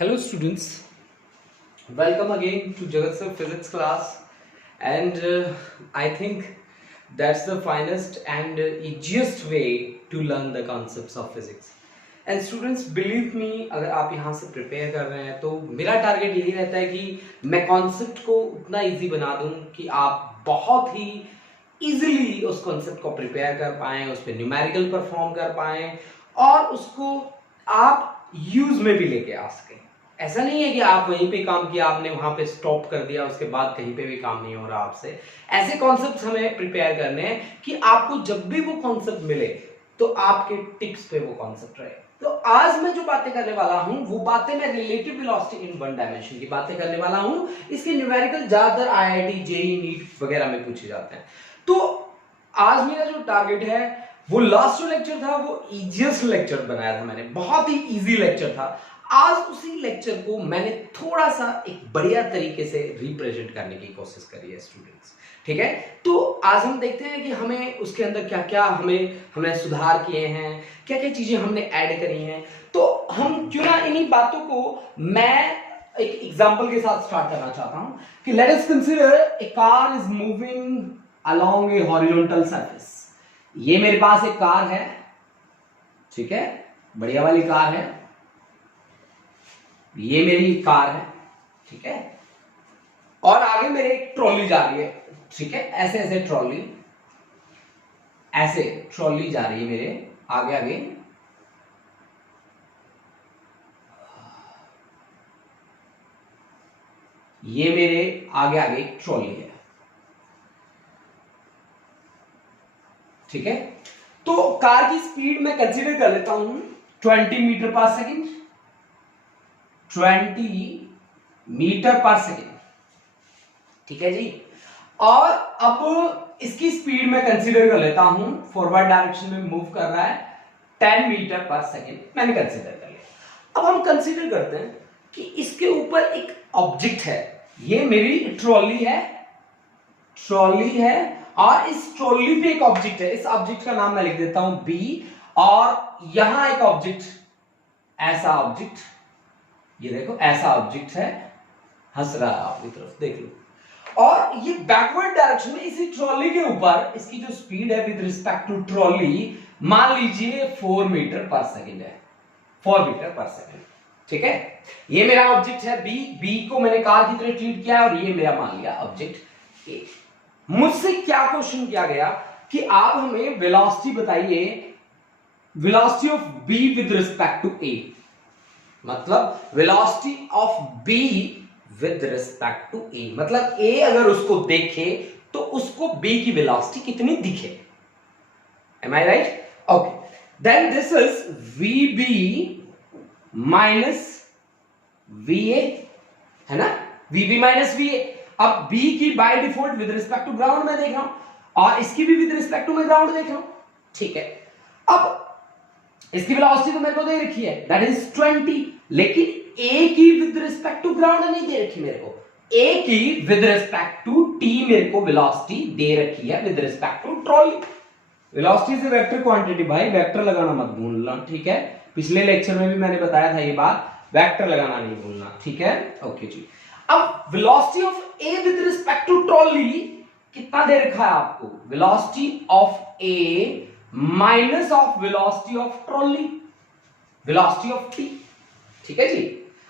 Hello students, welcome again to Jagat Sir Physics class and I think that's the finest and easiest way to learn the concepts of physics. And students believe me, अगर आप यहाँ से prepare कर रहे हैं तो मेरा target यही रहता है कि मैं concept को उतना easy बना दूँ कि आप बहुत ही easily उस concept को prepare कर पाएं, उस पर numerical perform कर पाएं और उसको आप यूज में भी लेके आ सकें। ऐसा नहीं है कि आप वहीं पे काम किया, आपने वहां पे स्टॉप कर दिया, उसके बाद कहीं पे भी काम नहीं हो रहा आपसे। ऐसे कॉन्सेप्ट्स हमें प्रिपेयर करने हैं कि आपको जब भी वो कॉन्सेप्ट मिले तो आपके टिप्स पे वो कॉन्सेप्ट रहे। तो आज मैं जो बातें करने वाला हूं वो बातें मैं रिलेटिव वेलोसिटी इन वन डायमेंशन की बातें करने वाला हूं। इसके न्यूमेरिकल ज्यादातर आईआईटी, जेईई, नीट वगैरह में पूछे जाते हैं। तो आज मेरा जो टारगेट है वो लास्ट जो लेक्चर था वो इजीएस्ट लेक्चर बनाया था मैंने, बहुत ही इजी लेक्चर था। आज उसी लेक्चर को मैंने थोड़ा सा एक बढ़िया तरीके से रिप्रेजेंट करने की कोशिश करी है स्टूडेंट्स, ठीक है। तो आज हम देखते हैं कि हमें उसके अंदर क्या क्या हमने सुधार किए हैं, क्या क्या चीजें हमने ऐड करी हैं। तो हम क्यों ना इन्हीं बातों को मैं एक एग्जांपल के साथ स्टार्ट करना चाहता हूं कि let us consider a car is moving along A horizontal surface. ये मेरे पास एक कार है, ठीक है, बढ़िया वाली कार है, ये मेरी कार है, ठीक है, और आगे मेरे एक ट्रॉली जा रही है, ठीक है, ऐसे ऐसे ट्रॉली जा रही है मेरे आगे आगे। ये मेरे आगे आगे एक ट्रॉली है, ठीक है। तो कार की स्पीड मैं कंसीडर कर लेता हूं 20 मीटर पर सेकेंड, 20 मीटर पर सेकेंड, ठीक है जी। और अब इसकी स्पीड मैं कंसीडर कर लेता हूं, फॉरवर्ड डायरेक्शन में मूव कर रहा है 10 मीटर पर सेकेंड, मैंने कंसीडर कर लिया। अब हम कंसीडर करते हैं कि इसके ऊपर एक ऑब्जेक्ट है, ये मेरी ट्रॉली है और इस ट्रॉली पे एक ऑब्जेक्ट है, इस ऑब्जेक्ट का नाम मैं लिख देता हूं बी, और यहां एक ऑब्जेक्ट, ऐसा ऑब्जेक्ट, ये देखो ऐसा ऑब्जेक्ट है, हंस रहा है आपकी तरफ, देख लो। और ये बैकवर्ड डायरेक्शन में इसी ट्रॉली के ऊपर इसकी जो स्पीड है विद रिस्पेक्ट टू ट्रॉली मान लीजिए 4 मीटर पर सेकेंड है, 4 मीटर पर सेकेंड, ठीक है। ये मेरा ऑब्जेक्ट है बी को मैंने कार की तरह ट्रीट किया और ये मेरा मान लिया ऑब्जेक्ट ए। मुझसे क्या क्वेश्चन किया गया कि आप हमें वेलोसिटी बताइए, velocity of B with respect to A, मतलब velocity of B with respect to A, मतलब ए अगर उसको देखे तो उसको बी की वेलोसिटी कितनी दिखे। Am I right? Okay, then this is V B minus V A, है ना, V B minus V A. अब b की by default with respect to ground में देख रहा हूं और इसकी भी विद रिस्पेक्ट टू मैं ग्राउंड देख रहा हूं, ठीक है। अब इसकी वेलोसिटी तो मेरे को दे रखी है, दैट इज 20, लेकिन a की विद रिस्पेक्ट टू ग्राउंड नहीं दे रखी मेरे को। a की विद रिस्पेक्ट टू t मेरे को वेलोसिटी दे रखी है with respect to trolley. Velocity से वेक्टर क्वांटिटी, भाई वेक्टर लगाना मत भूलना, ठीक है। पिछले लेक्चर में भी मैंने बताया था ये बात, वेक्टर लगाना नहीं भूलना, ठीक है। ओके जी। अब velocity of a with respect to trolley कितना दे रखा है आपको, velocity of a minus of velocity of trolley, velocity of t, ठीक है जी।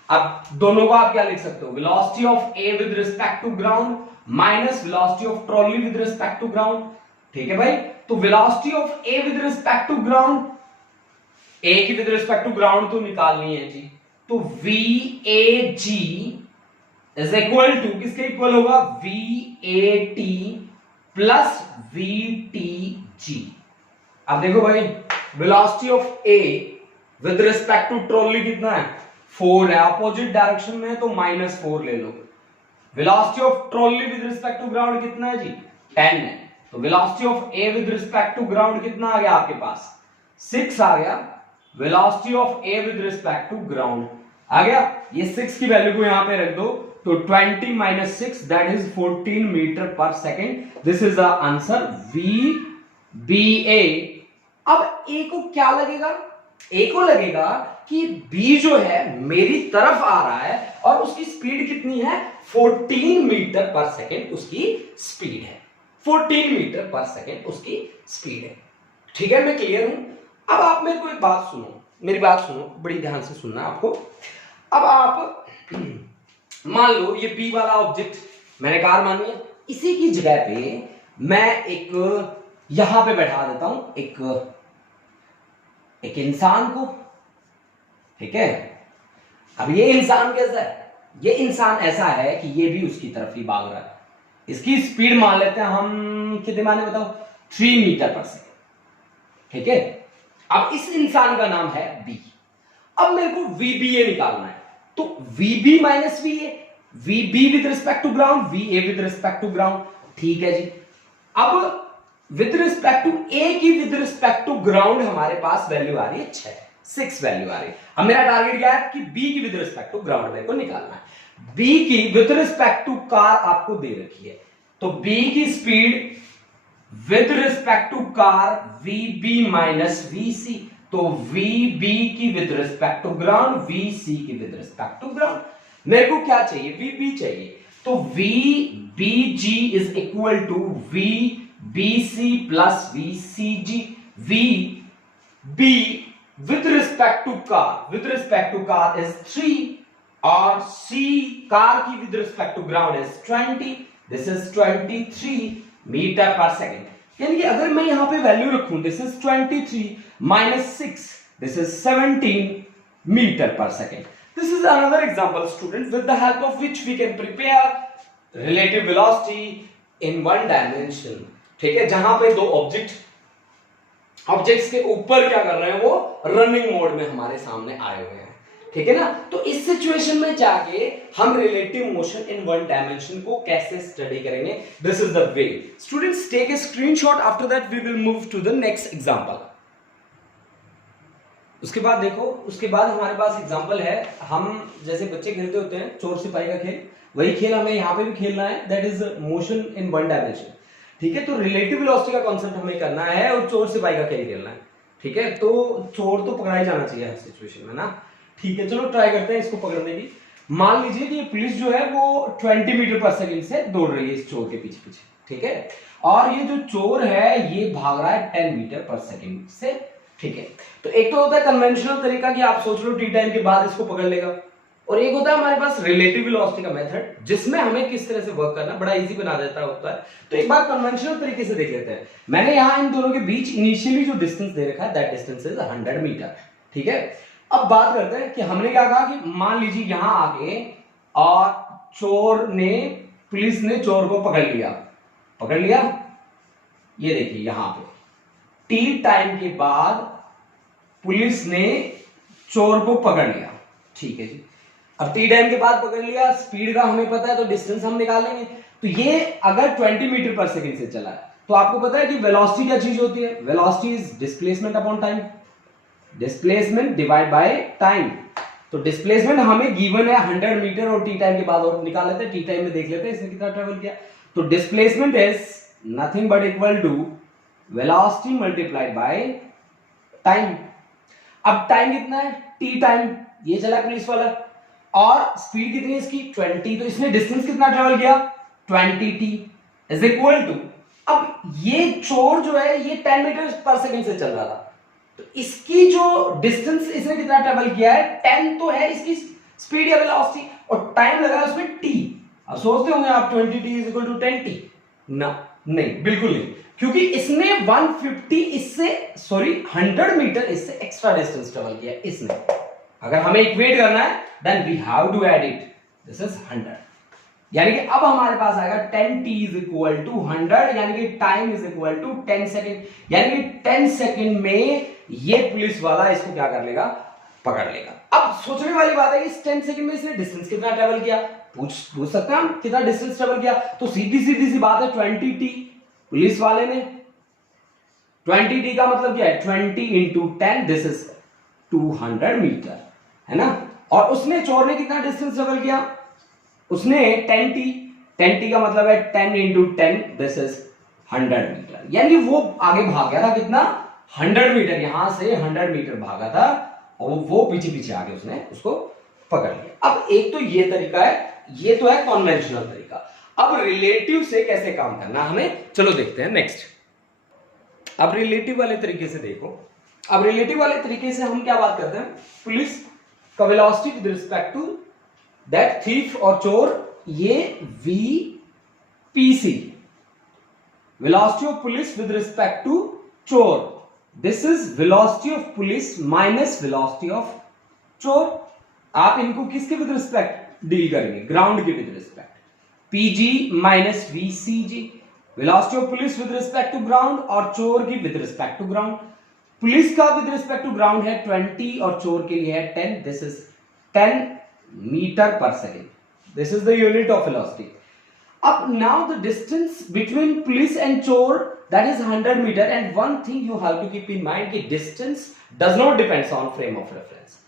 अब दोनों को आप क्या लिख सकते हो, velocity of a with respect to ground minus velocity of trolley with respect to ground, ठीक है भाई। तो velocity of a with respect to ground, a की विद रिस्पेक्ट टू ग्राउंड तो निकालनी है जी, तो VAG इज इक्वल टू, किसके इक्वल होगा, VAT प्लस VTG। अब देखो भाई, velocity of A with respect to trolley कितना है, 4 है, अपोजिट डायरेक्शन में है तो -4 ले लो। Velocity of trolley with respect to ground कितना है जी, 10 है, तो velocity of A with respect to ground कितना आ गया आपके पास, 6 आ गया। Velocity of A with respect to ground आ गया, ये 6 की वैल्यू को यहां पे रख दो, तो 20 minus 6 that is 14 मीटर पर second. This is the answer VBA। अब A को क्या लगेगा, ए को लगेगा कि बी जो है मेरी तरफ आ रहा है और उसकी स्पीड कितनी है, 14 मीटर पर सेकेंड उसकी स्पीड है, 14 मीटर पर सेकेंड उसकी स्पीड है। ठीक है, मैं क्लियर हूं। अब आप मेरे को एक बात सुनो, मेरी बात सुनो, बड़ी ध्यान से सुनना आपको। अब आप मान लो ये बी वाला ऑब्जेक्ट मैंने कार मानी है, इसी की जगह पे मैं एक यहां पे बैठा देता हूं एक इंसान को। ठीक है, अब ये इंसान कैसा है, ये इंसान ऐसा है कि ये भी उसकी तरफ ही भाग रहा है। इसकी स्पीड मान लेते हैं हम, कितने माने बताओ, 3 मीटर पर सेकेंड। ठीक है, अब इस इंसान का नाम है बी। अब मेरे को वीबीए निकालना है, तो V B minus V A, V B with respect to ground, V A with respect to ground. ठीक है जी, अब विद रिस्पेक्ट टू ए की विद रिस्पेक्ट टू ग्राउंड हमारे पास वैल्यू आ रही है 6 वैल्यू आ रही है। अब मेरा टारगेट क्या है कि बी की विद रिस्पेक्ट टू ग्राउंड मेरे को निकालना है। बी की विद रिस्पेक्ट टू कार आपको दे रखी है, तो बी की speed with respect to car VB minus VC, तो वीबी की with respect to ground, VC की विद रिस्पेक्ट टू ग्राउंड। मेरे को क्या चाहिए, वीबी चाहिए, तो VBG is equal to VBC plus VCG. VB with respect to car is 3 और सी कार की with respect to ground is 20, this is 23 metre पर सेकेंड। यानी कि अगर मैं यहां पे वैल्यू रखूं, this is 23 minus 6, this is 17 metre पर second. This is another example, students, with the help of which we can prepare relative velocity in one dimension. ठीक है, जहां पे दो ऑब्जेक्ट्स के ऊपर क्या कर रहे हैं, वो रनिंग मोड में हमारे सामने आए हुए हैं। ठीक है ना, तो इस सिचुएशन में जाके हम relative motion in one dimension को कैसे स्टडी करेंगे, this is the way. Students, take a screenshot, after that we will move to the next example. उसके बाद देखो, उसके बाद हमारे पास एग्जांपल है, हम जैसे बच्चे खेलते होते हैं चोर सिपाही का खेल, वही खेल हमें यहाँ पे भी खेलना है, that is motion in one dimension. ठीक है, तो रिलेटिव वेलोसिटी का कॉन्सेप्ट हमें करना है और चोर सिपाही का खेल खेलना है। ठीक है, तो चोर तो पकड़ा ही जाना चाहिए हर सिचुएशन में ना। ठीक है, चलो ट्राई करते हैं इसको पकड़ने की। मान लीजिए कि ये पुलिस जो है वो 20 मीटर पर सेकेंड से दौड़ रही है इस चोर के पीछे पीछे। ठीक है, और ये जो चोर है ये भाग रहा है 10 मीटर पर सेकेंड से। ठीक है, तो एक तो होता है कन्वेंशनल तरीका कि आप सोच लो टी टाइम के बाद इसको पकड़ लेगा, और एक होता है हमारे पास रिलेटिव वेलोसिटी का मेथड, जिसमें हमें किस तरह से वर्क करना बड़ा इजी बना देता होता है। तो एक बार कन्वेंशनल तरीके से देख लेते हैं। मैंने यहाँ इन दोनों के बीच इनिशियली जो डिस्टेंस दे रखा है, दैट डिस्टेंस इज 100 मीटर। ठीक है, अब बात करते हैं कि हमने क्या कहा कि मान लीजिए यहां आके और पुलिस ने चोर को पकड़ लिया। ये देखिए यहां पे टी टाइम के बाद पुलिस ने चोर को पकड़ लिया। ठीक है जी, अब टी टाइम के बाद पकड़ लिया, स्पीड का हमें पता है तो डिस्टेंस हम निकाल लेंगे। तो ये अगर 20 मीटर पर सेकेंड से चला है, तो आपको पता है कि वेलोसिटी क्या चीज होती है, velocity is displacement upon time, displacement divide by time. तो डिस्प्लेसमेंट हमें गिवन है 100 मीटर, और टी टाइम के बाद और निकाल लेते हैं, टी टाइम में देख लेते हैं इसने कितना ट्रेवल किया। तो displacement is nothing but equal to velocity multiplied by time. अब टाइम कितना है, टी टाइम, ये चला पुलिस वाला, और स्पीड कितनी है इसकी 20, तो इसने डिस्टेंस कितना ट्रेवल किया 20t इज इक्वल टू, अब ये चोर जो है ये 10 मीटर पर सेकेंड से चल रहा था, तो इसकी जो डिस्टेंस इसने कितना ट्रेवल किया है 10 तो है इसकी स्पीड या वेलोसिटी, और टाइम लगा है उसमें t। अब सोचते होंगे आप 20t is equal to 10t, ना नहीं, बिल्कुल नहीं, क्योंकि इसने 100 मीटर इससे एक्स्ट्रा डिस्टेंस ट्रेवल किया इसने। अगर हमें इक्वेट करना है then we have to add it, this is 100, यानी कि अब हमारे पास आएगा 10t इज इक्वल टू 100, यानी कि time is equal to 10 second, यानी कि 10 सेकेंड में ये पुलिस वाला इसको क्या कर लेगा, पकड़ लेगा। अब सोचने वाली बात है कि इस 10 सेकेंड में इसने डिस्टेंस कितना ट्रेवल किया, पूछ सकते हैं हम कितना डिस्टेंस ट्रेवल किया, तो सीधी सी बात है 20t, पुलिस वाले ने 20t का मतलब क्या है 20 इंटू 10, दिस इज 200 मीटर, है ना। और उसने चोर ने कितना डिस्टेंस ट्रेवल किया, उसने 10t का मतलब है 10 इंटू 10, दिस इज 100 मीटर, यानी वो आगे भाग गया था कितना 100 मीटर, यहां से 100 मीटर भागा था और वो पीछे पीछे आके उसने उसको पकड़ लिया। अब एक तो ये तरीका है, ये तो है कॉन्वेंशनल तरीका। अब रिलेटिव से कैसे काम करना हमें, चलो देखते हैं नेक्स्ट। अब रिलेटिव वाले तरीके से देखो। अब रिलेटिव वाले तरीके से हम क्या बात करते हैं, पुलिस का velocity with respect to that thief और चोर, ये VPC, velocity of police with respect to चोर, this is velocity of police minus velocity of चोर। आप इनको किसके विद रिस्पेक्ट डील करेंगे, ग्राउंड के with respect, PG minus VCG, velocity of police with respect to ground और चोर की with respect to ground. Police का विद रिस्पेक्ट टू ग्राउंड है 20 और चोर के लिए है 10, दिस इज 10 मीटर पर second, this is the unit of velocity. अब now the distance between police and चोर that is 100 metre, and one thing you have to keep in mind कि distance does not depends on frame of reference.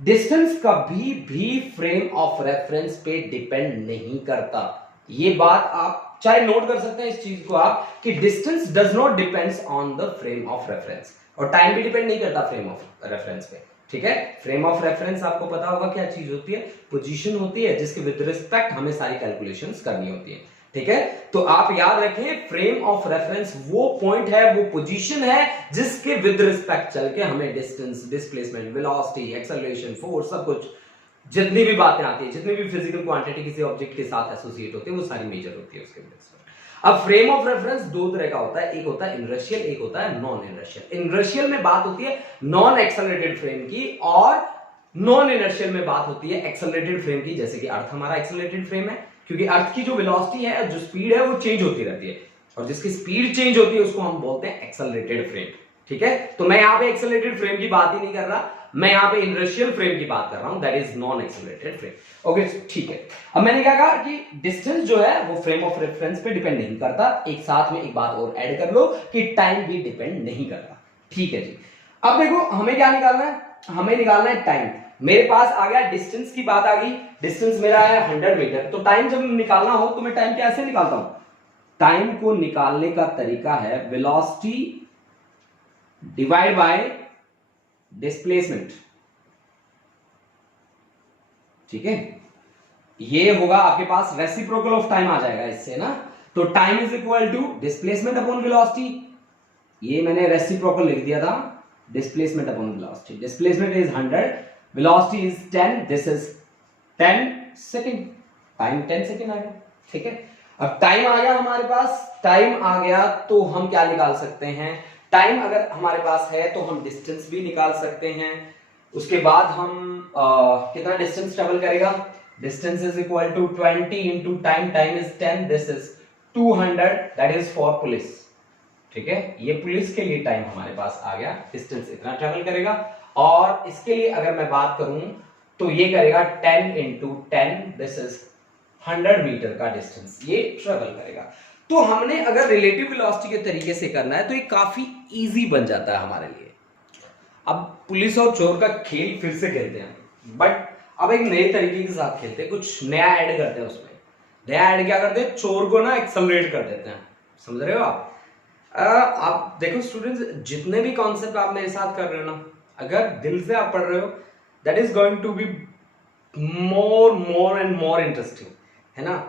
Distance कभी भी frame of reference पे depend नहीं करता। ये बात आप चाहे नोट कर सकते हैं इस चीज को आप, कि distance does not depends on the frame of reference, और टाइम भी डिपेंड नहीं करता फ्रेम ऑफ रेफरेंस पे। ठीक है, फ्रेम ऑफ रेफरेंस आपको पता होगा क्या चीज होती है, पोजीशन होती है जिसके विद रिस्पेक्ट हमें सारी कैलकुलेशंस करनी होती है। ठीक है, तो आप याद रखें फ्रेम ऑफ रेफरेंस वो पॉइंट है, वो पोजीशन है जिसके विद रिस्पेक्ट चल के हमें distance, displacement, velocity, acceleration, force, सब कुछ जितनी भी बातें आती है, जितनी भी फिजिकल क्वांटिटी किसी ऑब्जेक्ट के साथ एसोसिएट होती है, वो सारी मेजर होती है उसके बेस पर। अब फ्रेम ऑफ रेफरेंस दो तरह का होता है, एक होता है इनर्शियल, एक होता है नॉन इनर्शियल। इनर्शियल में बात होती है नॉन एक्सेलरेटेड फ्रेम की, और नॉन इनर्शियल में बात होती है एक्सेलरेटेड फ्रेम की। जैसे कि अर्थ हमारा एक्सेलरेटेड फ्रेम है, क्योंकि अर्थ की जो वेलोसिटी है, जो स्पीड है, वो चेंज होती रहती है, और जिसकी स्पीड चेंज होती है उसको हम बोलते हैं एक्सेलरेटेड फ्रेम। ठीक है, तो मैं यहां पे एक्सेलरेटेड फ्रेम की बात ही नहीं कर रहा, मैं यहां पे इनर्शियल फ्रेम की बात कर रहा हूं, that is non accelerated frame. Okay, ठीक है। अब मैंने क्या कहा कि डिस्टेंस जो है वो फ्रेम ऑफ रेफरेंस पे डिपेंड नहीं करता। एक साथ में एक बात और ऐड कर लो कि टाइम भी डिपेंड नहीं करता। ठीक है जी। अब देखो हमें क्या निकालना है, हमें निकालना है टाइम। मेरे पास आ गया डिस्टेंस की बात आ गई, डिस्टेंस मेरा है 100 मीटर, तो टाइम जब निकालना हो तो मैं टाइम कैसे निकालता हूं, टाइम को निकालने का तरीका है वेलोसिटी डिवाइड बाय डिस्प्लेसमेंट। ठीक है, ये होगा आपके पास रेसिप्रोकल ऑफ टाइम आ जाएगा इससे ना, तो time is equal to displacement upon velocity. ये मैंने रेसिप्रोकल लिख दिया था, displacement upon velocity. Displacement is 100, velocity is 10, this is 10 second, time 10 second आ गया। ठीक है, अब टाइम आ गया हमारे पास, टाइम आ गया तो हम क्या निकाल सकते हैं, टाइम अगर हमारे पास है तो हम डिस्टेंस भी निकाल सकते हैं। उसके बाद हम कितना डिस्टेंस ट्रेवल करेगा, distance is equal to 20 into time, time is 10, this is 200, that is for police. ठीक है, ये पुलिस के लिए टाइम हमारे पास आ गया, डिस्टेंस इतना ट्रेवल करेगा। और इसके लिए अगर मैं बात करूं तो ये करेगा 10 इंटू 10, दिस इज 100 मीटर का डिस्टेंस ये ट्रेवल करेगा। तो हमने अगर रिलेटिव वेलोसिटी के तरीके से करना है तो ये काफी इजी बन जाता है हमारे लिए। अब पुलिस और चोर का खेल फिर से खेलते हैं, बट अब एक नए तरीके के साथ खेलते हैं, कुछ नया ऐड करते हैं उसमें। नया ऐड क्या करते हैं, चोर को ना एक्सेलरेट कर देते हैं। समझ रहे हो आप देखो स्टूडेंट्स, जितने भी कॉन्सेप्ट आप मेरे साथ कर रहे हो ना, अगर दिल से आप पढ़ रहे हो, that is going to be more and more interesting, है ना।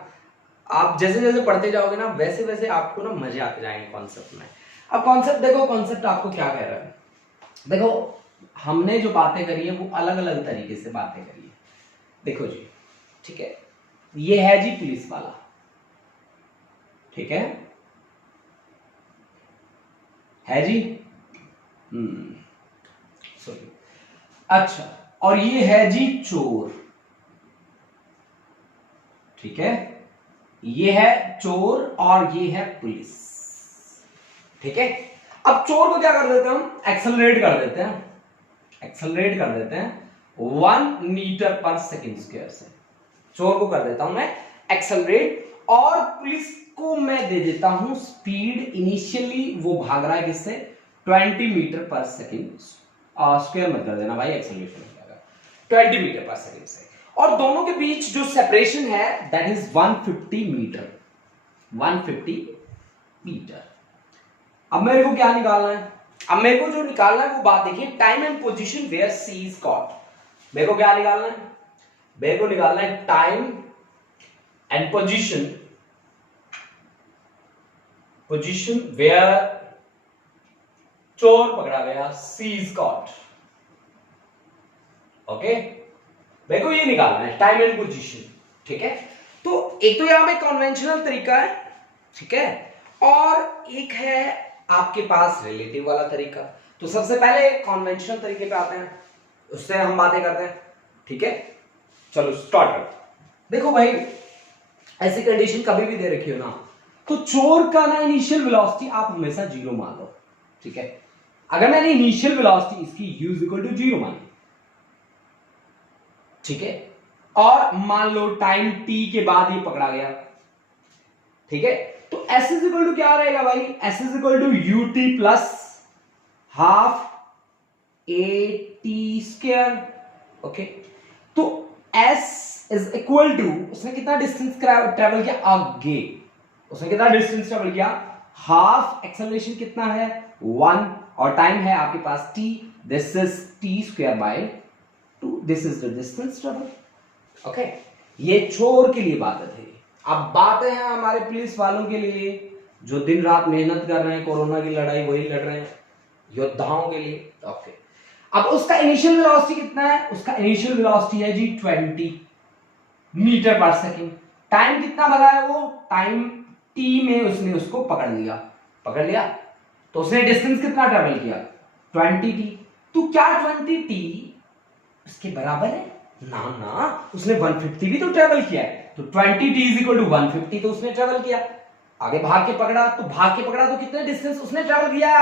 आप जैसे जैसे पढ़ते जाओगे ना, वैसे वैसे आपको ना मजे आते जाएंगे कॉन्सेप्ट में। अब कॉन्सेप्ट देखो, कॉन्सेप्ट आपको क्या कह रहा है, देखो हमने जो बातें करी है वो अलग अलग तरीके से बातें करी है। देखो जी, ठीक है, ये है जी पुलिस वाला, ठीक है जी, सॉरी, अच्छा, और ये है जी चोर, ठीक है, ये है चोर और ये है पुलिस। ठीक है, अब चोर को क्या कर देते हैं हम, एक्सेलरेट कर देते हैं, एक्सेलरेट कर देते हैं 1 मीटर पर सेकेंड स्क्वायर से। चोर को कर देता हूं मैं एक्सेलरेट, और पुलिस को मैं दे देता हूं स्पीड। इनिशियली वो भाग रहा है किससे, 20 मीटर पर सेकेंड, स्क्वायर मत कर देना भाई, एक्सेलरेशन हो जाएगा 20 मीटर पर सेकेंड से। और दोनों के बीच जो सेपरेशन है दैट इज 150 मीटर, 150 मीटर। अब मेरे को क्या निकालना है, अब मेरे को जो निकालना है वो बात देखिए, time and position where she is caught. मेरे को क्या निकालना है? मेरे को निकालना है टाइम एंड पोजीशन वेयर चोर पकड़ा गया, सी इज कॉट। ओके, मेरे को ये निकालना है टाइम एंड पोजीशन। ठीक है, तो एक तो यहां पे कन्वेंशनल तरीका है, ठीक है, और एक है आपके पास रिलेटिव वाला तरीका। तो सबसे पहले कन्वेंशनल तरीके पे आते हैं, उससे हम बातें करते हैं। ठीक है, चलो स्टार्ट करते हैं। देखो भाई, ऐसी कंडीशन कभी भी दे रखी हो ना, तो चोर का ना इनिशियल वेलोसिटी आप हमेशा 0 मान लो। ठीक है, अगर मैंने इनिशियल वेलोसिटी इसकी u इक्वल टू 0 मानी, ठीक है, और मान लो टाइम t के बाद ये पकड़ा गया, ठीक है, तो s इज इक्वल टू क्या रहेगा भाई? s is equal to ut plus half at square. Okay, तो s इज इक्वल टू, उसने कितना डिस्टेंस ट्रेवल किया आगे, उसने कितना डिस्टेंस ट्रेवल किया, हाफ, एक्सेलरेशन कितना है 1, और टाइम है आपके पास t, this is t square by 2, this is the distance travel. Okay, ये चोर के लिए बात है। अब बातें हैं हमारे पुलिस वालों के लिए जो दिन रात मेहनत कर रहे हैं, कोरोना की लड़ाई वही लड़ रहे हैं, योद्धाओं के लिए। ओके, अब उसका इनिशियल वेलोसिटी कितना है? उसका इनिशियल वेलोसिटी है जी 20 मीटर पर सेकंड। टाइम कितना लगा है? वो टाइम t में उसने उसको पकड़ लिया, तो उसने डिस्टेंस कितना ट्रेवल किया 20t। तो क्या 20t उसके बराबर है? ना, उसने 150 भी तो ट्रेवल किया है, तो 20t इज इक्वल टू 150 तो उसने ट्रेवल किया। आगे भाग के पकड़ा तो कितने डिस्टेंस उसने ट्रेवल किया है?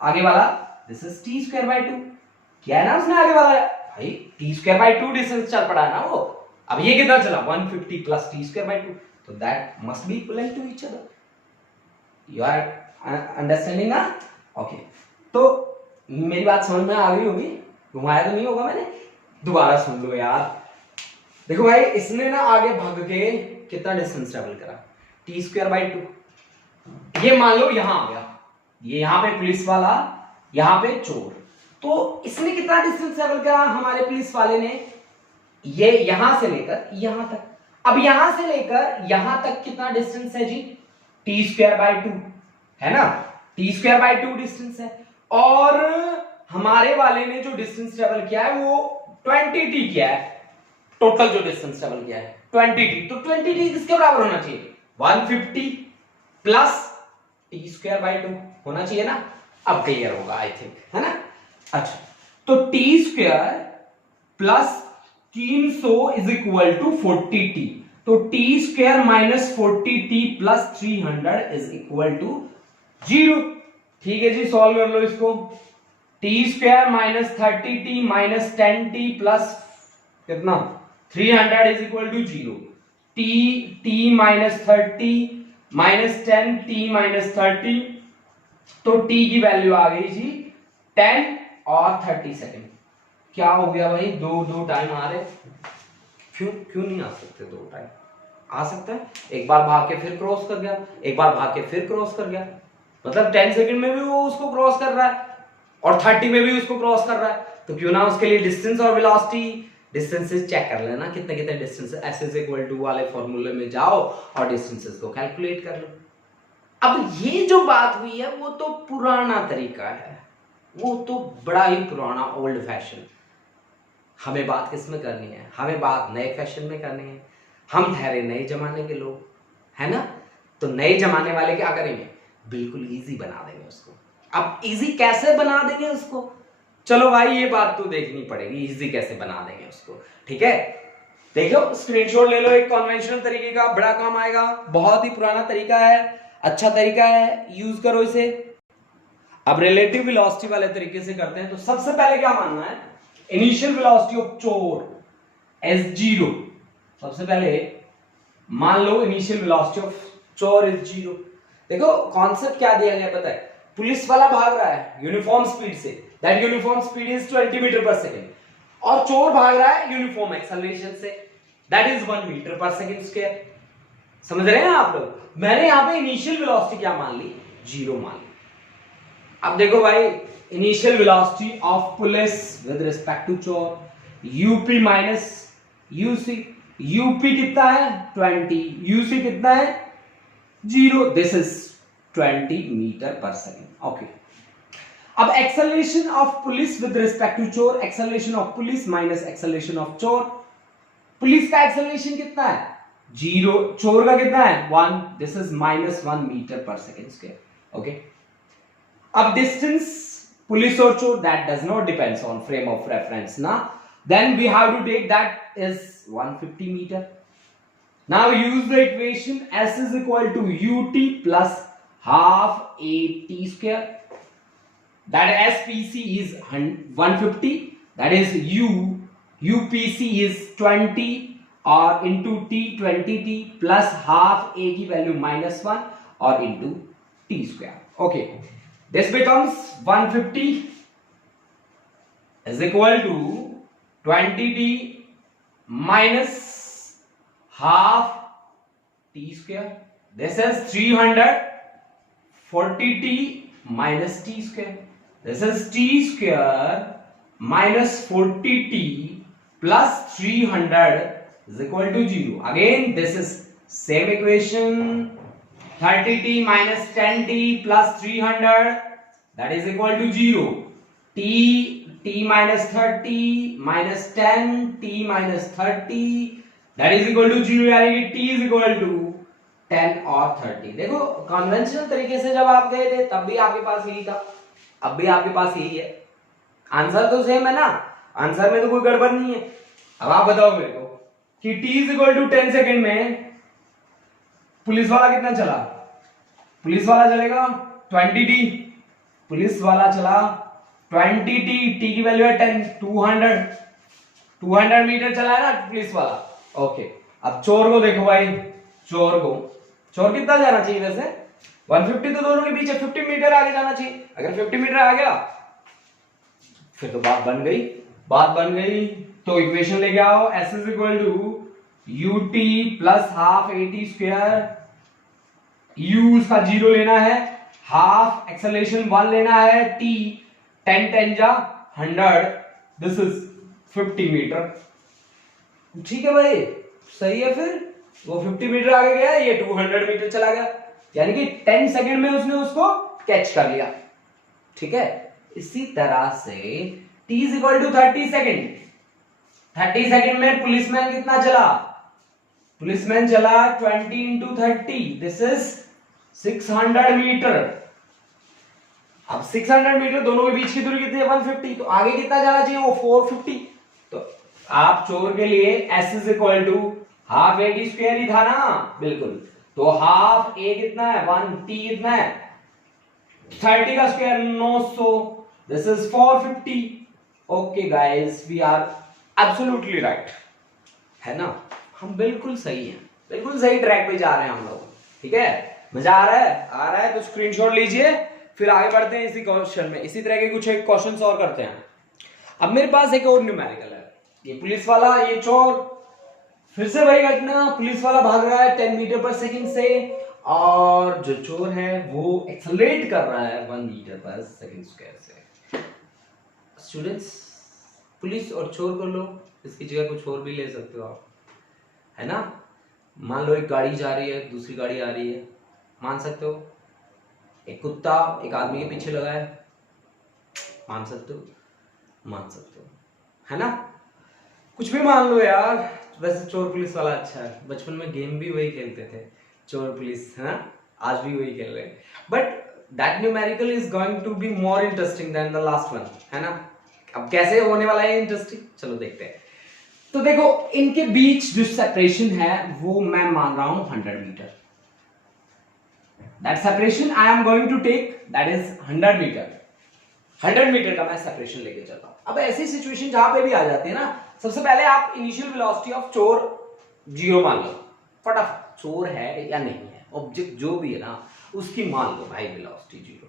आगे वाला this is t square by 2 किया है ना उसने आगे वाला भाई, t स्क्वायर बाय 2 डिस्टेंस चल पड़ा है ना वो। अब ये कितना चला 150 प्लस t स्क्वायर बाय 2, तो that must be equal to each other. You are understanding ना? ओके, तो मेरी बात समझ में आ गई होगी, घुमाया तो नहीं होगा मैंने, दोबारा सुन लो यार। देखो भाई, इसने ना आगे भाग के कितना डिस्टेंस ट्रेवल करा t स्क्वायर बाय 2। ये मान लो यहां आ गया, ये यहां पे पुलिस वाला, यहां पे चोर, तो इसने कितना डिस्टेंस ट्रेवल करा हमारे पुलिस वाले ने? ये यहां से लेकर यहां तक। अब यहां से लेकर यहां तक कितना डिस्टेंस है जी? t स्क्वायर बाय 2 है ना, t स्क्वायर बाय 2 डिस्टेंस है, और हमारे वाले ने जो डिस्टेंस ट्रेवल किया है वो 20t किया है। टोटल जो डिस्टेंस ट्रेवल किया है 20t, तो 20t किसके बराबर होना चाहिए? 150 प्लस t स्क्वायर बाय 2 होना चाहिए ना। अब क्लियर होगा आई थिंक, है ना? अच्छा, तो t square plus 300 is equal to 40t, तो t square minus 40t plus 300 is equal to 0। ठीक है जी, सॉल्व कर लो इसको। t square minus 30t minus 10t plus कितना 300 is equal to 0। t minus 30 minus 10 t minus 30, तो t की वैल्यू आ गई जी 10 और 30 सेकेंड। क्या हो गया भाई? दो टाइम आ रहे, क्यों नहीं आ सकते? 2 टाइम आ सकता है। एक बार भाग के फिर क्रॉस कर गया, एक बार भाग के फिर क्रॉस कर गया, मतलब 10 सेकंड में भी वो उसको क्रॉस कर रहा है और 30 में भी उसको क्रॉस कर रहा है, तो क्यों ना उसके लिए डिस्टेंस और वेलोसिटी डिस्टेंसेस चेक कर लेना, कितने कितने distance. s is equal to वाले फॉर्मूले में जाओ और डिस्टेंसेस को कैलकुलेट कर लो। अब ये जो बात हुई है वो तो पुराना तरीका है, वो तो बड़ा ही पुराना ओल्ड फैशन। हमें बात किस में करनी है? हमें बात नए फैशन में करनी है। हम ठहरे नए जमाने के लोग, है ना? तो नए जमाने वाले क्या करेंगे? बिल्कुल इजी बना देंगे उसको। अब इजी कैसे बना देंगे उसको? चलो भाई, ये बात तो देखनी पड़ेगी, इजी कैसे बना देंगे उसको। ठीक है, देखो स्क्रीनशॉट ले लो, एक कन्वेंशनल तरीके का, बड़ा काम आएगा, बहुत ही पुराना तरीका है, अच्छा तरीका है, यूज करो इसे। अब रिलेटिव वेलोसिटी वाले तरीके से करते हैं। तो सबसे पहले क्या मानना है? इनिशियल वेलोसिटी ऑफ चोर एज 0। सबसे पहले मान लो इनिशियल वेलोसिटी ऑफ चोर इज 0। देखो कॉन्सेप्ट क्या दिया गया पता है? पुलिस वाला भाग रहा है यूनिफॉर्म स्पीड से, that uniform speed is 20 metre पर सेकेंड, और चोर भाग रहा है यूनिफॉर्म एक्सेलरेशन से, दैट इज 1 मीटर पर सेकेंड स्क्वायर। समझ रहे हैं आप लोग? मैंने यहां पे इनिशियल वेलोसिटी क्या मान ली? 0 मान ली। अब देखो भाई, initial velocity of police with respect to चोर, यूपी माइनस यूसी, यूपी कितना है 20, यूसी कितना है 0, दिस इज 20 मीटर पर सेकेंड। ओके, अब acceleration of police with respect to चोर, acceleration of police minus acceleration of चोर, पुलिस का एक्सेलरेशन कितना है 0, चोर का कितना है 1, दिस इज -1 मीटर पर सेकेंड स्क्वायर। ओके, अब डिस्टेंस पुलिस और चोर that does not depends on frame of reference ना, then we have to take that is 150 meter. Now use the equation S is equal to ut plus half at square, that SPC is 150, that is UPC is 20 और into t 20t plus half a की value -1 और into t square. Okay, this becomes 150 is equal to 20t minus half t square, this is 340t minus t square, this is t square minus 40t plus 300 is equal to 0. Again this is same equation, 30t minus 10t plus 300 that is equal to 0, t minus 30 minus 10 t minus 30 that is equal to 0, यानी कि t is equal to 10 और 30। देखो conventional तरीके से जब आप गए थे तब भी आपके पास यही था, अब भी आपके पास यही है, आंसर तो सेम है ना, आंसर में तो कोई गड़बड़ नहीं है। अब आप बताओ मेरे को कि t is equal to 10 second में पुलिस वाला कितना चला, पुलिस वाला चलेगा 20t, पुलिस वाला चला 20t, t की वैल्यू है 10, 200 मीटर चला है ना पुलिस वाला। ओके, अब चोर को देखो भाई, चोर कितना जाना चाहिए वैसे 150, तो दोनों के बीच है 50 मीटर आगे जाना चाहिए, अगर 50 मीटर आ गया फिर तो बात बन गई। तो इक्वेशन लेके आओ, s is equal to ut plus half at square, u उसका 0 लेना है, हाफ एक्सेलरेशन 1 लेना है, t 10 जा 100, दिस इज 50 मीटर। ठीक है भाई, सही है, फिर वो 50 मीटर आगे गया, ये 200 मीटर चला गया, यानी कि 10 सेकंड में उसने उसको कैच कर लिया। ठीक है, इसी तरह से t is equal to 30 second, 30 second में पुलिसमैन कितना चला, पुलिसमैन चला 20 इंटू 30, दिस इज 600 मीटर। अब 600 मीटर दोनों के बीच की दूरी कितनी है 150, तो आगे कितना जाना चाहिए वो 450। तो आप चोर के लिए s is equal to half a की स्क्वायर ही था ना, बिल्कुल, तो हाफ a कितना है 1, t कितना है 30 का square 900, this is 450। Okay guys, we are absolutely right, है ना, हम बिल्कुल सही हैं, बिल्कुल सही ट्रैक पे जा रहे हैं हम लोग। ठीक है, मजा आ रहा है तो स्क्रीनशॉट लीजिए, फिर आगे बढ़ते हैं इसी क्वेश्चन में, इसी तरह के कुछ एक क्वेश्चन और करते हैं। अब मेरे पास एक और न्यूमेरिकल है, ये पुलिस वाला, ये चोर, फिर से वही घटना, पुलिस वाला भाग रहा है 10 मीटर पर सेकंड से और जो चोर है वो एक्सेलरेट कर रहा है 1 मीटर पर सेकंड स्क्वायर से। स्टूडेंट्स, पुलिस और चोर को लो, इसकी जगह कुछ और भी ले सकते हो आप, है ना। मान लो एक गाड़ी जा रही है, दूसरी गाड़ी आ रही है, मान सकते हो, एक कुत्ता एक आदमी के पीछे लगा है, मान सकते हो, है ना, कुछ भी मान लो यार। वैसे चोर पुलिस वाला अच्छा है, बचपन में गेम भी वही खेलते थे, चोर पुलिस, है ना, आज भी वही खेल रहे हैं, but that numerical is going to be more interesting than the last one, है ना। अब कैसे होने वाला है इंटरेस्टिंग, चलो देखते हैं। तो देखो, इनके बीच जो सेपरेशन है वो मैं मान रहा हूं 100 metre, that separation I am going to take, that is 100 metre, 100 metre का मैं सेपरेशन लेके चलता हूं। अब ऐसी सिचुएशन जहां पे भी आ जाती है ना, सबसे पहले आप इनिशियल वेलोसिटी ऑफ चोर 0 मान लो, फटाफट, चोर है या नहीं है, ऑब्जेक्ट जो भी है ना उसकी मान लो भाई वेलोसिटी 0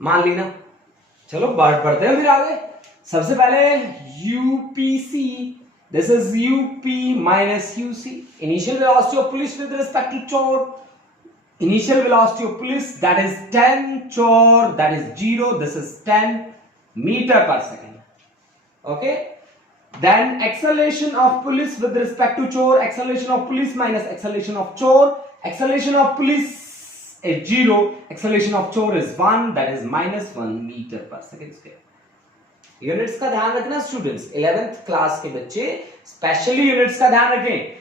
मान ली ना। चलो बढ़ते हैं फिर आगे। सबसे पहले UPC, this is UP minus UC, initial velocity of police with respect to चोर, Initial velocity of police, that is 10, chore, that is 0, this is 10 meter per second. Okay, then acceleration of police with respect to chore, acceleration of police minus acceleration of chore, acceleration of police is 0, acceleration of chore is 1, that is minus 1 meter per second square. Units का ध्यान रखना students, 11th class के बच्चे specially units का ध्यान रखें।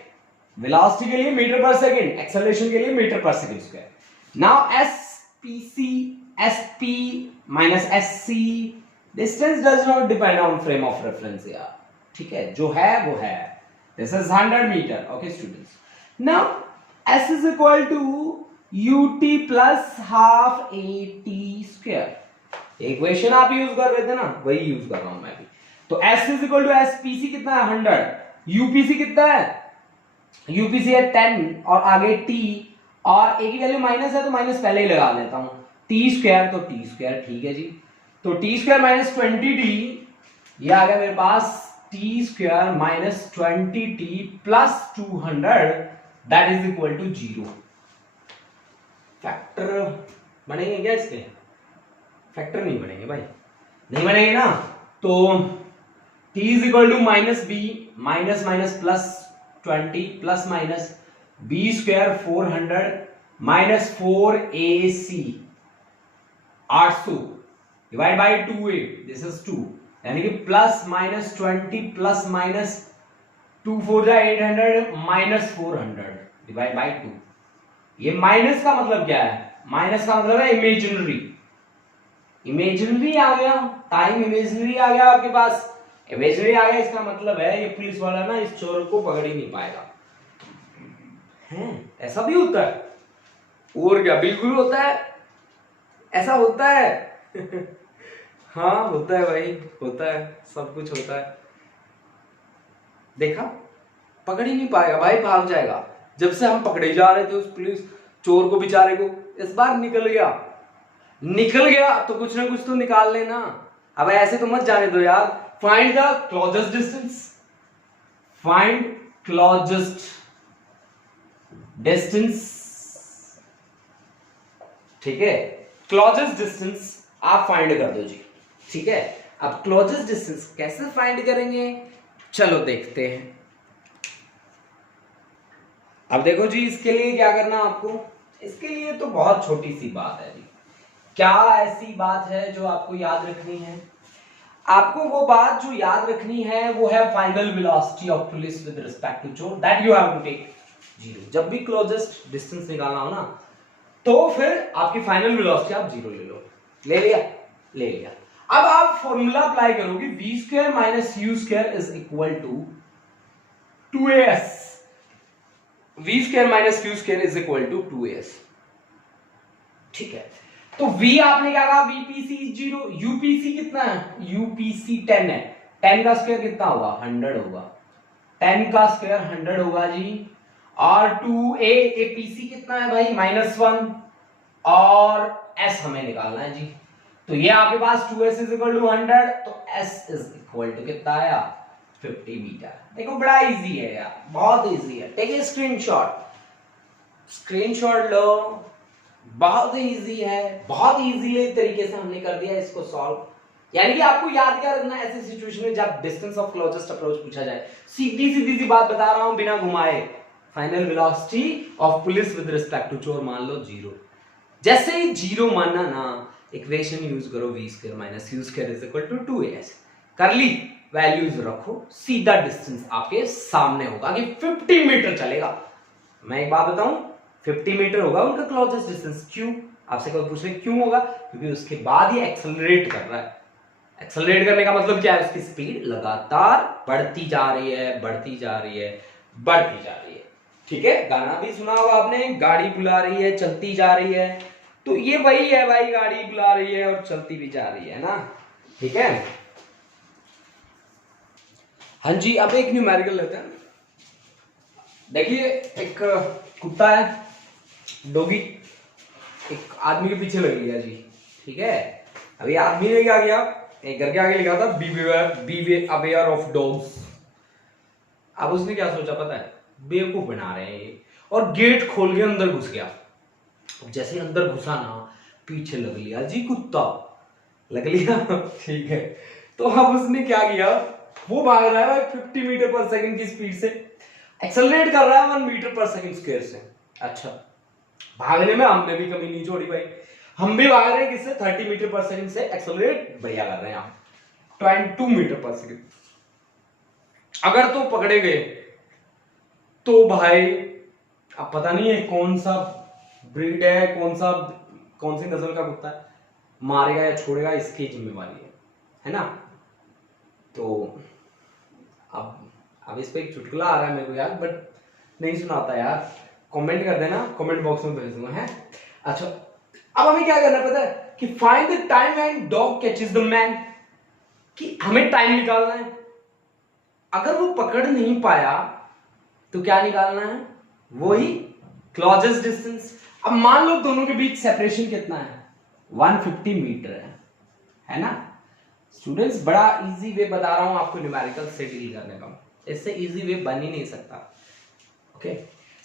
Velocity के लिए मीटर पर सेकंड, एक्सेलरेशन के लिए मीटर पर second square. Now SPC, SP minus SC, distance does not depend on frame of reference यार, ठीक है, जो है वो है। This is 100 metre. Okay students, now S is equal to UT plus half AT square. Equation आप use कर रहे थे ना, वही यूज कर रहा हूं मैं भी। तो s is equal to SPC कितना है 100, यूपीसी कितना है, यूपीसी है 10 और आगे t और a की वैल्यू माइनस है तो माइनस पहले ही लगा देता हूं, टी स्क्वायर तो टी स्क्वायर, ठीक है जी। तो टी स्क्वायर माइनस 20t, ये आ गया मेरे पास T square minus 20t plus 200 that is equal to 0। Factor बनेंगे क्या इसके? फैक्टर नहीं बनेंगे भाई, नहीं बनेंगे ना। तो t is equal to minus B, minus minus plus 20 plus minus B square 400 minus 4ac 800 divide by 2a, this is 2, यानी कि प्लस माइनस 20 प्लस माइनस 2 4 जा 800 माइनस 400 डिवाइड बाई 2। ये माइनस का मतलब क्या है? माइनस का मतलब है इमेजिनरी, इमेजिनरी आ गया, टाइम इमेजिनरी आ गया आपके पास, इमेजिनरी आ गया, इसका मतलब है ये पुलिस वाला ना इस चोर को पकड़ ही नहीं पाएगा। हैं, ऐसा भी होता है? और क्या, बिल्कुल होता है, ऐसा होता है। हाँ होता है भाई, होता है, सब कुछ होता है। देखा, पकड़ ही नहीं पाएगा भाई, भाग जाएगा। जब से हम पकड़े जा रहे थे उस पुलिस चोर को, बेचारे को, इस बार निकल गया, निकल गया तो कुछ ना कुछ तो निकाल लेना। अब ऐसे तो मत जाने दो यार। Find the closest distance, find closest distance, ठीक है, क्लोजेस्ट डिस्टेंस आप फाइंड कर दो जी, ठीक है। अब क्लोजेस्ट डिस्टेंस कैसे फाइंड करेंगे, चलो देखते हैं। अब देखो जी, इसके लिए क्या करना आपको, इसके लिए तो बहुत छोटी सी बात है जी। क्या ऐसी बात है जो आपको याद रखनी है? आपको वो बात जो याद रखनी है वो है final velocity of police with respect to चोर, that you have to take 0। जब भी क्लोजेस्ट डिस्टेंस निकालना हो ना, तो फिर आपकी फाइनल वेलोसिटी आप 0 ले लो। ले लिया, ले लिया। अब आप फॉर्मूला अप्लाई करोगे, v square minus u square is equal to 2as, v square minus u square is equal to 2as, ठीक है। तो v आपने क्या कहा, vpc 0, upc कितना है, upc 10 है, 10 का स्क्वायर कितना होगा, 100 होगा, 10 का स्क्वायर 100 होगा जी। और 2a apc कितना है भाई, -1, और s हमें निकालना है जी। तो ये आपके पास 2s इज इक्वल टू 100, तो s इज इक्वल टू कितना आया, 50 मीटर। देखो बड़ा इजी है यार, बहुत इजी है। टेक ए स्क्रीनशॉट, स्क्रीनशॉट लो, बहुत इजी है, बहुत इजीली तरीके से हमने कर दिया इसको सॉल्व। यानी कि आपको याद क्या रखना ऐसे सिचुएशन में जब डिस्टेंस ऑफ क्लोजेस्ट अप्रोच पूछा जाए, सीधी सीधी सी बात बता रहा हूं बिना घुमाए, final velocity of police with respect to चोर मान लो 0। जैसे ही 0 मानना ना, इक्वेशन यूज करो, v square minus u square is equal to 2as, कर ली, वैल्यूज रखो, सीधा डिस्टेंस आपके सामने होगा कि 50 मीटर चलेगा। मैं एक बात बताऊं, 50 मीटर होगा उनका क्लोजेस्ट डिस्टेंस। क्यों? आपसे कोई पूछ रहे क्यों होगा? क्योंकि उसके बाद ये एक्सेलरेट कर रहा है। एक्सेलरेट करने का मतलब क्या है, उसकी स्पीड लगातार बढ़ती जा रही है, बढ़ती जा रही है, बढ़ती जा रही है, ठीक है। गाना भी सुना होगा आपने, गाड़ी बुला रही है चलती जा रही है, तो ये वही है भाई, गाड़ी बुला रही है और चलती भी जा रही है ना, ठीक है। हाँ जी, अब एक न्यूमेरिकल लेते हैं। देखिए, एक कुत्ता है, डॉगी, एक आदमी के पीछे लग गया जी, ठीक है। अभी आदमी ने क्या किया, एक घर के आगे लिखा था बी अवेयर ऑफ डॉग्स। अब उसने क्या सोचा पता है, बेवकूफ बना रहे हैं ये, और गेट खोल के अंदर घुस गया। जैसे अंदर घुसा ना, पीछे लग लिया जी कुत्ता, लग लिया ठीक है। तो अब उसने क्या किया, वो भाग रहा है भाई 50 मीटर पर सेकंड की स्पीड से, एक्सेलरेट कर रहा है 1 मीटर पर सेकंड स्क्वायर से। अच्छा, भागने में हमने भी कमी नहीं छोड़ी भाई, हम भी भाग रहे हैं किससे, 30 मीटर पर सेकंड से, एक्सेलरेट बढ़िया कर रहे हैं हम 22 मीटर पर सेकंड। अगर तो पकड़े गए तो भाई अब पता नहीं है कौन सा ब्रीड है, कौन सी नस्ल का कुत्ता है, मारेगा या छोड़ेगा इसकी जिम्मेवारी है ना। तो अब इस पे एक चुटकुला आ रहा है मेरे को यार, बट नहीं सुनाता यार, कमेंट कर देना, कमेंट बॉक्स में भेज दूंगा है। अच्छा, अब हमें क्या करना पता है कि find the time and dog catches the man, कि हमें टाइम निकालना है। अगर वो पकड़ नहीं पाया तो क्या निकालना है, वही क्लोजेस्ट डिस्टेंस। अब मान लो दोनों के बीच सेपरेशन कितना है, 150 मीटर है ना स्टूडेंट्स। बड़ा इजी वे बता रहा हूं आपको न्यूमेरिकल से डील करने का, इससे इजी वे बन ही नहीं सकता। ओके,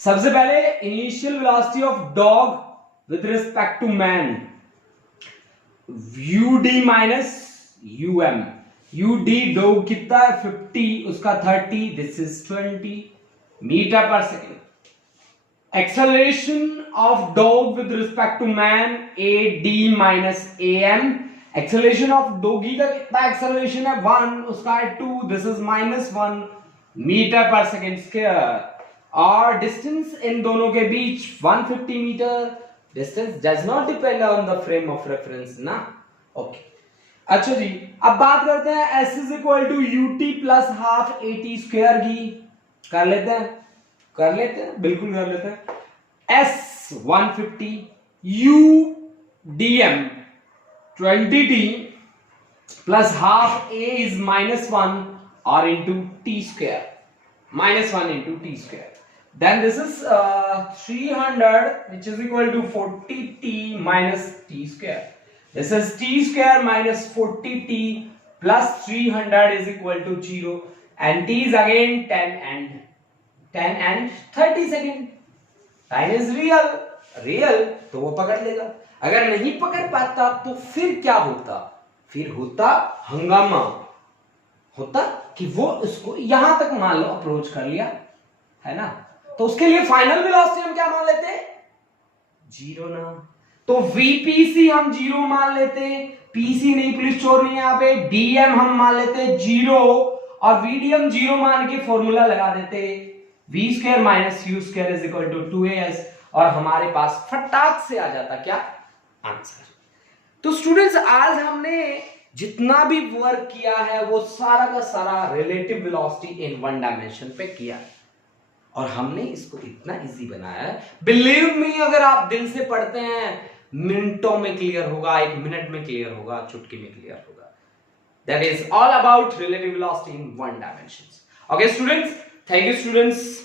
सबसे पहले initial velocity of dog with respect to man, UD minus UM. UD dog कितना है 50, उसका 30, दिस इज 20 मीटर पर second. Acceleration of dog with respect to man, A D minus A M. Acceleration of doggy का कितना acceleration है 1, उसका है 2, this is -1 metre पर सेकेंड स्क्वायर। और डिस्टेंस इन दोनों के बीच 150 मीटर। Distance does not depend on the frame of reference ना। ओके, अच्छा जी, अब बात करते हैं S is equal to UT plus half AT square की। कर लेते हैं बिल्कुल कर लेते हैं। S 150, U DM 20T plus half A is -1 or into T square, -1 into T square. Then this is 300 which is equal to 40T minus T square. This is T square minus 40T plus 300 is equal to 0 and T is again 10 and 30 second. Time is real तो वो पकड़ लेगा, अगर नहीं पकड़ पाता तो फिर क्या होता, फिर होता हंगामा, होता कि वो इसको यहां तक मान लो अप्रोच कर लिया है ना, तो उसके लिए फाइनल वेलोसिटी हम क्या मान लेते, 0 ना। तो VPC हम 0 मान लेते, PC नहीं, पुलिस चोर नहीं है यहाँ पे, DM हम मान लेते 0 और VDM 0 मान के फॉर्मूला लगा देते V square minus U square is equal to 2AS और हमारे पास फटाक से आ जाता क्या, आंसर। तो स्टूडेंट्स आज हमने जितना भी वर्क किया है वो सारा का सारा रिलेटिव वेलोसिटी इन वन डायमेंशन पे किया और हमने इसको इतना इजी बनाया है, बिलीव मी अगर आप दिल से पढ़ते हैं मिनटों में क्लियर होगा, 1 मिनट में क्लियर होगा, चुटकी में क्लियर होगा। That is all about relative velocity in one dimension. Okay students, thank you students.